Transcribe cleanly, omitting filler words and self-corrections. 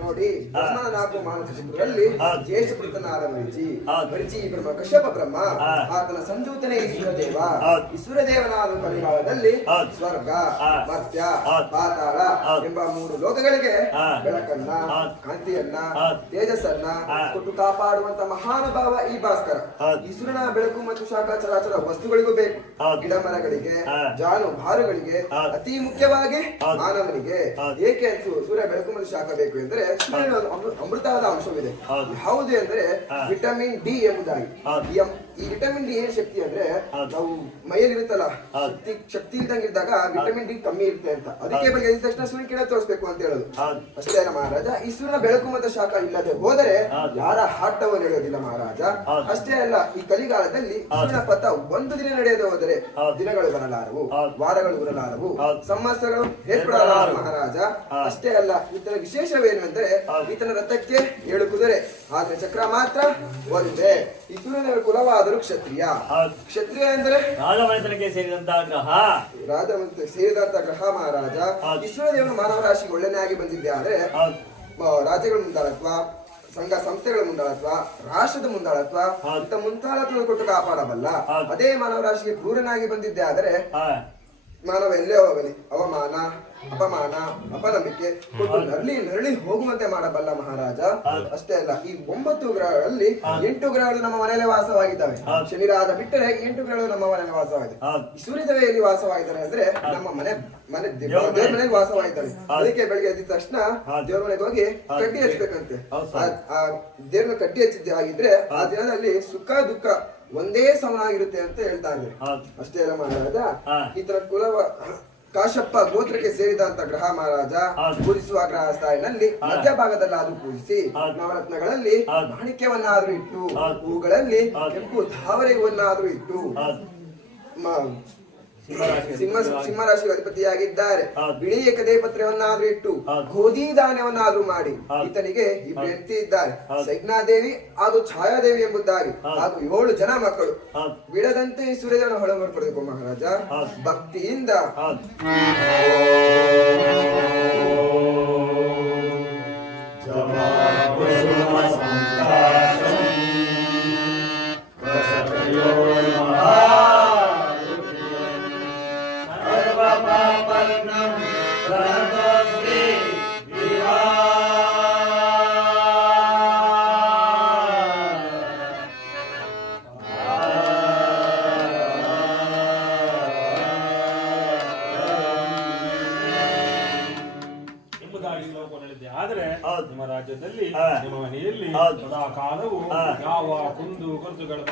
ನೋಡಿ ಬ್ರಹ್ಮನ 4 ಮಾನಸ ಪುತ್ರರಲ್ಲಿ ಜ್ಯೇಷ್ಠಪುತ್ರನಾದ ಮರಿಚಿ ಬ್ರಹ್ಮ ಕಶ್ಯಪ ಬ್ರಹ್ಮ ಆತನ ಸಂಜೂತನೇ ಈಶ್ವರದೇವ. ಈಶ್ವರದೇವನಾದ ಕಲಿಕಾಲದಲ್ಲಿ ಸ್ವರ್ಗ, ಮರ್ತ್ಯ, ಪಾತಾಳ ಎಂಬ 3 ಲೋಕಗಳಿಗೆ ಬೆಳಕನ್ನ, ಕಾಂತಿಯನ್ನ, ತೇಜಸ್ಸನ್ನ ಕೊಟ್ಟು ಕಾಪಾಡುವಂತ ಮಹಾನುಭಾವ ಈ ಭಾಸ್ಕರ. ಈಶ್ವರನ ಬೆಳಕು ಮತ್ತು ಶಾಖ ಚರಾಚರ ವಸ್ತುಗಳಿಗೂ ಬೇಕು. ಗಿಡ ಮರಗಳಿಗೆ, ಜಾನು ಭಾರುಗಳಿಗೆ, ಅತಿ ಮುಖ್ಯವಾಗಿ ಮಾನವನಿಗೆ. ಏಕೆ ಸೂರ್ಯ ಬೆಳಕು ಮತ್ತು ಶಾಖ ಬೇಕು ಎಂದರೆ ಅಮೃತವಾದ ಅಂಶವಿದೆ. ಯಾವುದು ಎಂದರೆ ವಿಟಮಿನ್ ಡಿ ಎಂಬುದಾಗಿ. ಈ ವಿಟಮಿನ್ ಡಿ ಏನ್ ಶಕ್ತಿ ಅಂದ್ರೆ ನಾವು ಮೈಯಲ್ಲಿ ಇರುತ್ತಲ್ಲ, ಶಕ್ತಿ ಇದ್ದಾಗ ವಿಟಮಿನ್ ಡಿ ಕಮ್ಮಿ ಇರುತ್ತೆ ಅಂತ. ಅದಕ್ಕೆ ಬಗ್ಗೆ ಎದ್ದ ತಕ್ಷಣ ಸೂರ್ಯ ಕಿರಣ ತೋರಿಸ್ಬೇಕು ಅಂತ ಹೇಳೋದು. ಅಷ್ಟೇ ಅಲ್ಲ ಮಹಾರಾಜ, ಈ ಸೂರ್ಯನ ಬೆಳಕು ಮತ್ತು ಶಾಖ ಇಲ್ಲದೆ ಹೋದರೆ ಯಾರ ಆಟವೂ ನಡೆಯೋದಿಲ್ಲ ಮಹಾರಾಜ. ಅಷ್ಟೇ ಅಲ್ಲ, ಈ ಕಲಿಗಾಲದಲ್ಲಿ ಸೂರ್ಯನ ಪಥ ಒಂದು ದಿನ ನಡೆಯದೆ ಹೋದರೆ ದಿನಗಳು ಬರಲಾರವು, ವಾರಗಳು ಬರಲಾರವು, ಸಂವತ್ಸರಗಳು ಏರ್ಪಡಲಾರವು ಮಹಾರಾಜ. ಅಷ್ಟೇ ಅಲ್ಲ, ಈತನ ವಿಶೇಷವೇನು ಅಂದ್ರೆ ಈತನ ರಥಕ್ಕೆ 7 ಕುದುರೆ, ಆದ್ರೆ ಚಕ್ರ ಮಾತ್ರ ಒಂದೇ. ಈ ಸೂರ್ಯನ ಕುಲವಾದರೂ ಕ್ಷತ್ರಿಯ. ಕ್ಷತ್ರಿಯ ಅಂದ್ರೆ ರಾಜಮನೆತನಕ್ಕೆ ಸೇರಿದಂತಹ ಗ್ರಹ, ರಾಜಮನೆತನಕ್ಕೆ ಸೇರಿದಂತಹ ಗ್ರಹ ಮಹಾರಾಜ. ಈ ಸೂರ್ಯದೇವನು ಮಾನವ ರಾಶಿಗೆ ಒಳ್ಳೆನೇ ಆಗಿ ಬಂದಿದ್ದೆ ಆದ್ರೆ ರಾಜ್ಯಗಳ ಮುಂದಾಳತ್ವ, ಸಂಘ ಸಂಸ್ಥೆಗಳ ಮುಂದಾಳತ್ವ, ರಾಷ್ಟ್ರದ ಮುಂದಾಳತ್ವ ಇಂಥ ಮುಂತಾಳತ್ವ ಕೊಟ್ಟು ಕಾಪಾಡಬಲ್ಲ. ಅದೇ ಮಾನವ ರಾಶಿಗೆ ಕ್ರೂರನಾಗಿ ಬಂದಿದ್ದೆ ಆದರೆ ಮಾನವ ಎಲ್ಲೇ ಹೋಗಲಿ ಅವಮಾನ, ಅಪಮಾನ, ಅಪನಂಬಿಕೆ ಕೊಟ್ಟು ನರಳಿ ಹೋಗುವಂತೆ ಮಾಡಬಲ್ಲ ಮಹಾರಾಜ. ಅಷ್ಟೇ ಅಲ್ಲ, ಈ 9 ಗ್ರಹಗಳಲ್ಲಿ 8 ಗ್ರಹಗಳು ನಮ್ಮ ಮನೆಯಲ್ಲೇ ವಾಸವಾಗಿದ್ದಾವೆ. ಶನಿರಾದ ಬಿಟ್ಟರೆ 8 ಗ್ರಹಗಳು ನಮ್ಮ ಮನೆಯಲ್ಲಿ ವಾಸವಾಗಿದೆ. ಸೂರ್ಯದೇವ ಎಲ್ಲಿ ವಾಸವಾಗಿದ್ದಾರೆ ಅಂದ್ರೆ ನಮ್ಮ ದೇವ್ರ ಮನೆಗೆ ವಾಸವಾಗಿದ್ದಾನೆ. ಅದಕ್ಕೆ ಬೆಳಿಗ್ಗೆ ಎದ್ದ ತಕ್ಷಣ ದೇವ್ರ ಮನೆಗೆ ಹೋಗಿ ಕಡ್ಡಿ ಹಚ್ಚಬೇಕಂತೆ. ದೇವ್ರನ್ನ ಕಡ್ಡಿ ಹಚ್ಚಿದ್ದೆ ಆಗಿದ್ರೆ ಆ ದಿನದಲ್ಲಿ ಸುಖ ದುಃಖ ಒಂದೇ ಸಮನಾಗಿರುತ್ತೆ ಅಂತ ಹೇಳ್ತಾ ಇದ್ದಾರೆ. ಅಷ್ಟೇ ಅಲ್ಲ ಮಹಾರಾಜ, ಈತರ ಕಾಶಪ್ಪ ಗೋತ್ರಕ್ಕೆ ಸೇರಿದಂತ ಗ್ರಹ ಮಹಾರಾಜ. ಪೂಜಿಸುವ ಗ್ರಹ ಸ್ಥಾಯಿನಲ್ಲಿ ಮಧ್ಯಭಾಗದಲ್ಲಾದ್ರೂ ಪೂಜಿಸಿ, ನವರತ್ನಗಳಲ್ಲಿ ಮಾಣಿಕ್ಯವನ್ನಾದ್ರೂ ಇಟ್ಟು, ಹೂಗಳಲ್ಲಿ ಕೆಂಪು ಧಾವರೆಯವನ್ನಾದ್ರೂ ಇಟ್ಟು, ಸಿಂಹರಾಶಿ ಅಧಿಪತಿಯಾಗಿದ್ದಾರೆ, ಬಿಳಿ ಏಕದೇ ಪತ್ರವನ್ನಾದ್ರೂ ಇಟ್ಟು, ಗೋಧಿ ಧಾನ್ಯವನ್ನಾದ್ರೂ ಮಾಡಿ ಈತನಿಗೆ 2 ಹೆಂಡತಿ ಇದ್ದಾರೆ, ಸೈಜ್ಞಾದೇವಿ ಹಾಗೂ ಛಾಯಾದೇವಿ ಎಂಬುದಾಗಿ, ಹಾಗೂ 7 ಜನ ಮಕ್ಕಳು. ಬಿಡದಂತೆ ಈ ಸೂರ್ಯದೇವನ ಹೊಳೆ ಮಾಡ್ಕೊಡ್ಬೇಕು ಮಹಾರಾಜ. ಭಕ್ತಿಯಿಂದ ಆದ್ರೆ ನಿಮ್ಮ ರಾಜ್ಯದಲ್ಲಿ ನಿಮ್ಮ ಮನೆಯಲ್ಲಿ ಸದಾ ಕಾಲವು ಯಾವ ಕುಂದು ಕೊರತೆಗಳು